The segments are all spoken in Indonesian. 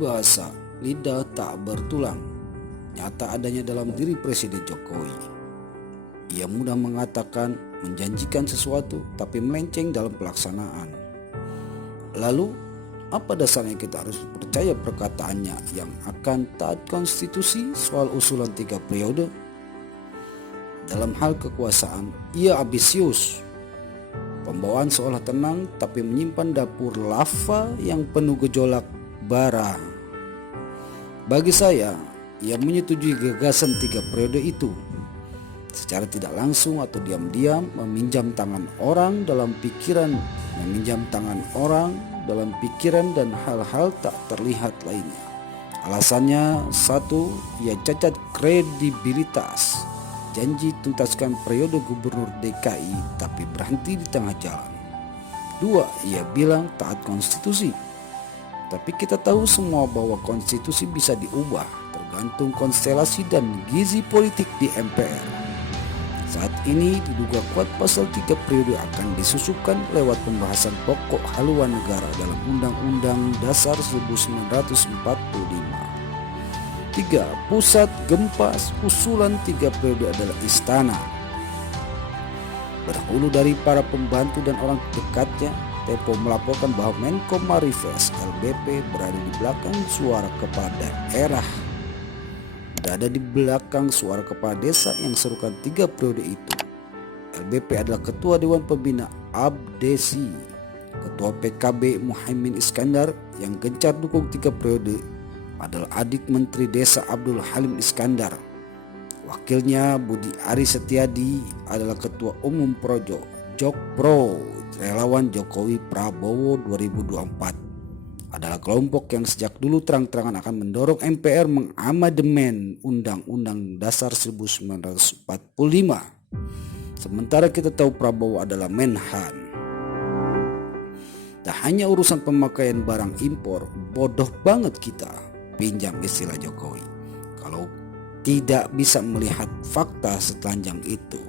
Peribahasa lidah tak bertulang nyata adanya dalam diri Presiden Jokowi. Ia mudah mengatakan, menjanjikan sesuatu tapi melenceng dalam pelaksanaan. Lalu, apa dasarnya kita harus percaya perkataannya yang akan taat konstitusi soal usulan 3 periode? Dalam hal kekuasaan, ia ambisius. Pembawaan seolah tenang tapi menyimpan dapur lava yang penuh gejolak bara. Bagi saya, ia menyetujui gagasan 3 periode itu. Secara tidak langsung atau diam-diam meminjam tangan orang dalam pikiran, dan hal-hal tak terlihat lainnya. Alasannya, 1, ia cacat kredibilitas. Janji tuntaskan periode gubernur DKI tapi berhenti di tengah jalan. 2, ia bilang taat konstitusi. Tapi kita tahu semua bahwa konstitusi bisa diubah tergantung konstelasi dan gizi politik di MPR. Saat ini diduga kuat pasal 3 periode akan disusupkan lewat pembahasan pokok haluan negara dalam Undang-Undang Dasar 1945. 3. Pusat gempa usulan 3 periode adalah istana. Berhulu dari para pembantu dan orang dekatnya, Tempo melaporkan bahwa Menko Marifes LBP berada di belakang suara kepala daerah. Berada di belakang suara kepala desa yang serukan 3 periode itu. LBP adalah Ketua Dewan Pembina Abdesi. Ketua PKB Muhaimin Iskandar yang gencar dukung 3 periode adalah adik Menteri Desa Abdul Halim Iskandar. Wakilnya Budi Ari Setiadi adalah Ketua Umum Projo Jokpro, relawan Jokowi Prabowo 2024. Adalah kelompok yang sejak dulu terang-terangan akan mendorong MPR mengamandemen Undang-Undang Dasar 1945. Sementara kita tahu Prabowo adalah Menhan. Tak hanya urusan pemakaian barang impor, bodoh banget kita, pinjam istilah Jokowi, kalau tidak bisa melihat fakta setelanjang itu.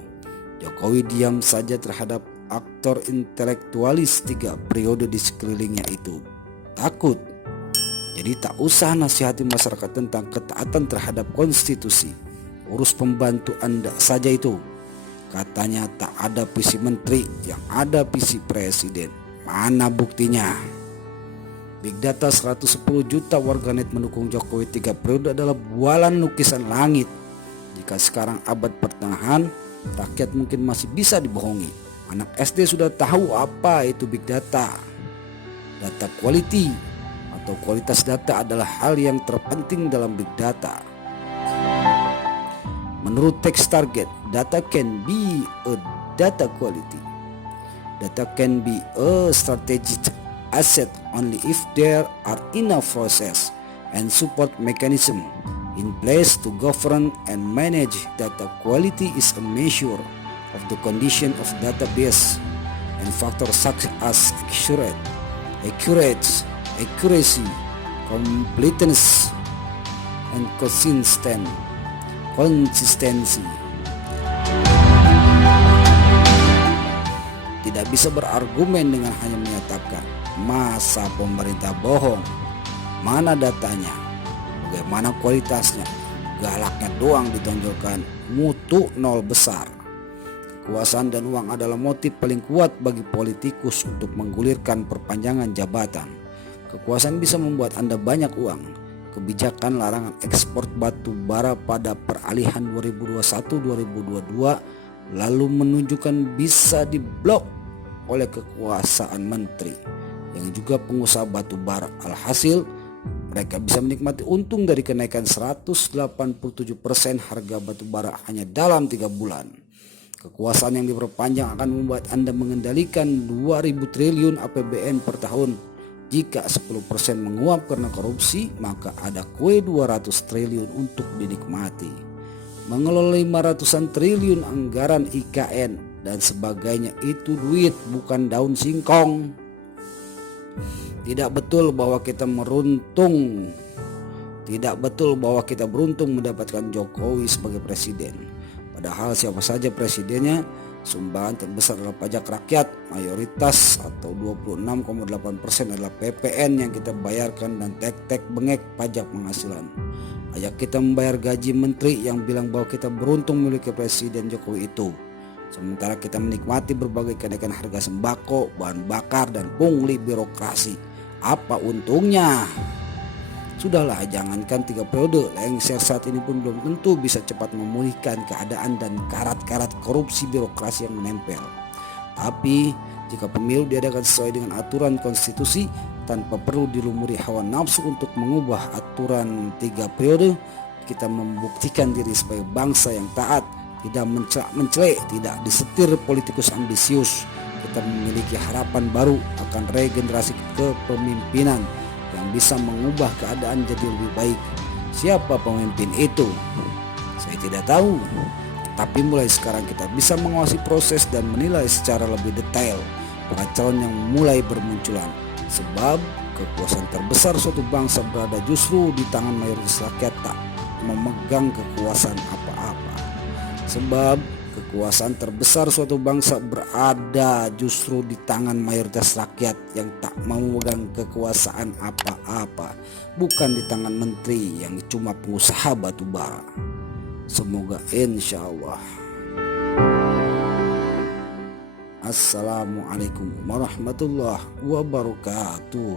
Jokowi diam saja terhadap aktor intelektualis 3 periode di sekelilingnya itu. Takut. Jadi tak usah nasihati masyarakat tentang ketaatan terhadap konstitusi. Urus pembantu Anda saja itu. Katanya tak ada visi menteri, yang ada visi presiden. Mana buktinya? Big Data 110 juta warganet mendukung Jokowi 3 periode adalah bualan lukisan langit. Jika sekarang abad pertengahan, rakyat mungkin masih bisa dibohongi. Anak SD sudah tahu apa itu Big Data. Data quality atau kualitas data adalah hal yang terpenting dalam Big Data. Menurut Text Target, data can be a data quality. Data can be a strategic asset only if there are enough process and support mechanism in place to govern and manage data. Quality is a measure of the condition of database and factors such as accuracy, completeness, and consistency. Tidak bisa berargumen dengan hanya menyatakan, masa pemerintah bohong? Mana datanya? Bagaimana kualitasnya? Galaknya doang ditonjolkan, mutu nol besar. Kekuasaan dan uang adalah motif paling kuat bagi politikus untuk menggulirkan perpanjangan jabatan. Kekuasaan bisa membuat Anda banyak uang. Kebijakan larangan ekspor batu bara pada peralihan 2021-2022 lalu menunjukkan bisa diblok oleh kekuasaan menteri yang juga pengusaha batu bara. Alhasil, mereka bisa menikmati untung dari kenaikan 187% harga batu bara hanya dalam 3 bulan. Kekuasaan yang diperpanjang akan membuat Anda mengendalikan 2.000 triliun APBN per tahun. Jika 10% menguap karena korupsi, maka ada kue 200 triliun untuk dinikmati. Mengelola 500-an triliun anggaran IKN dan sebagainya itu duit, bukan daun singkong. Tidak betul bahwa kita beruntung mendapatkan Jokowi sebagai presiden. Padahal siapa saja presidennya, Sumbangan terbesar adalah pajak rakyat, mayoritas atau 26,8% adalah PPN yang kita bayarkan dan tek-tek bengek pajak penghasilan. Ajak kita membayar gaji menteri yang bilang bahwa kita beruntung memiliki Presiden Jokowi itu. Sementara kita menikmati berbagai kenaikan harga sembako, bahan bakar, dan pungli birokrasi. Apa untungnya? Sudahlah, jangankan 3 periode, lengser saat ini pun belum tentu bisa cepat memulihkan keadaan dan karat-karat korupsi birokrasi yang menempel. Tapi jika pemilu diadakan sesuai dengan aturan konstitusi tanpa perlu dilumuri hawa nafsu untuk mengubah aturan 3 periode, kita membuktikan diri sebagai bangsa yang taat, tidak mencelek, tidak disetir politikus ambisius. Kita memiliki harapan baru akan regenerasi kepemimpinan yang bisa mengubah keadaan jadi lebih baik. Siapa pemimpin itu? Saya tidak tahu. Tapi mulai sekarang kita bisa mengawasi proses dan menilai secara lebih detail para calon yang mulai bermunculan. Sebab kekuasaan terbesar suatu bangsa berada justru di tangan mayoritas rakyat tak memegang kekuasaan apa-apa. Sebab kekuasaan terbesar suatu bangsa berada justru di tangan mayoritas rakyat yang tak memegang kekuasaan apa-apa, bukan di tangan menteri yang cuma pengusaha batu bara. Semoga insya Allah. Assalamualaikum warahmatullahi wabarakatuh.